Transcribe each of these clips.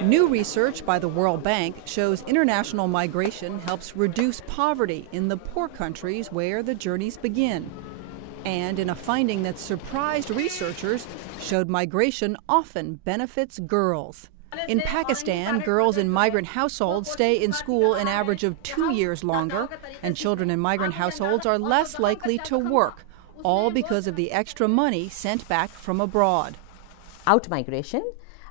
New research by the World Bank shows international migration helps reduce poverty in the poor countries where the journeys begin. And in a finding that surprised researchers, showed migration often benefits girls. In Pakistan, girls in migrant households stay in school an average of 2 years longer, and children in migrant households are less likely to work, all because of the extra money sent back from abroad. Out-migration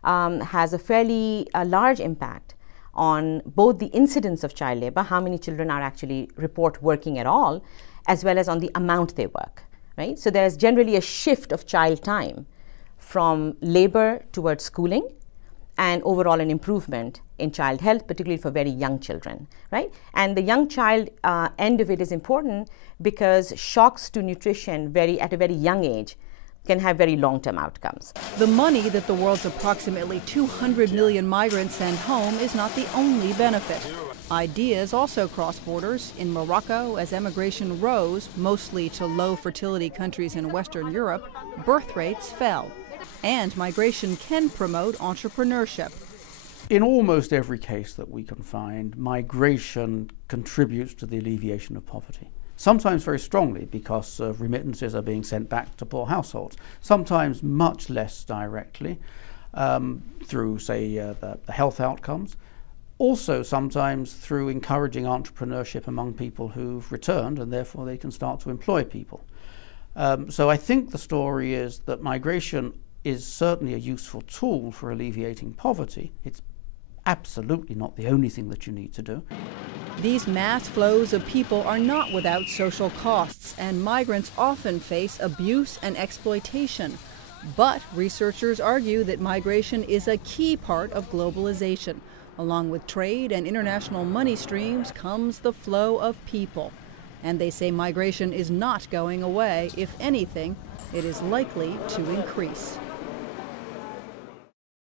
has a fairly large impact on both the incidence of child labor, how many children are actually report working at all, as well as on the amount they work, right? So there's generally a shift of child time from labor towards schooling, and overall an improvement in child health, particularly for very young children, right? And the young child end of it is important because shocks to nutrition at a very young age can have very long-term outcomes. The money that the world's approximately 200 million migrants send home is not the only benefit. Ideas also cross borders. In Morocco, as emigration rose, mostly to low fertility countries in Western Europe, birth rates fell. And migration can promote entrepreneurship. In almost every case that we can find, migration contributes to the alleviation of poverty. Sometimes very strongly because remittances are being sent back to poor households. Sometimes much less directly through, say, the health outcomes. Also sometimes through encouraging entrepreneurship among people who've returned, and therefore they can start to employ people. So I think the story is that migration is certainly a useful tool for alleviating poverty. It's absolutely not the only thing that you need to do. These mass flows of people are not without social costs, and migrants often face abuse and exploitation. But researchers argue that migration is a key part of globalization. Along with trade and international money streams comes the flow of people. And they say migration is not going away. If anything, it is likely to increase.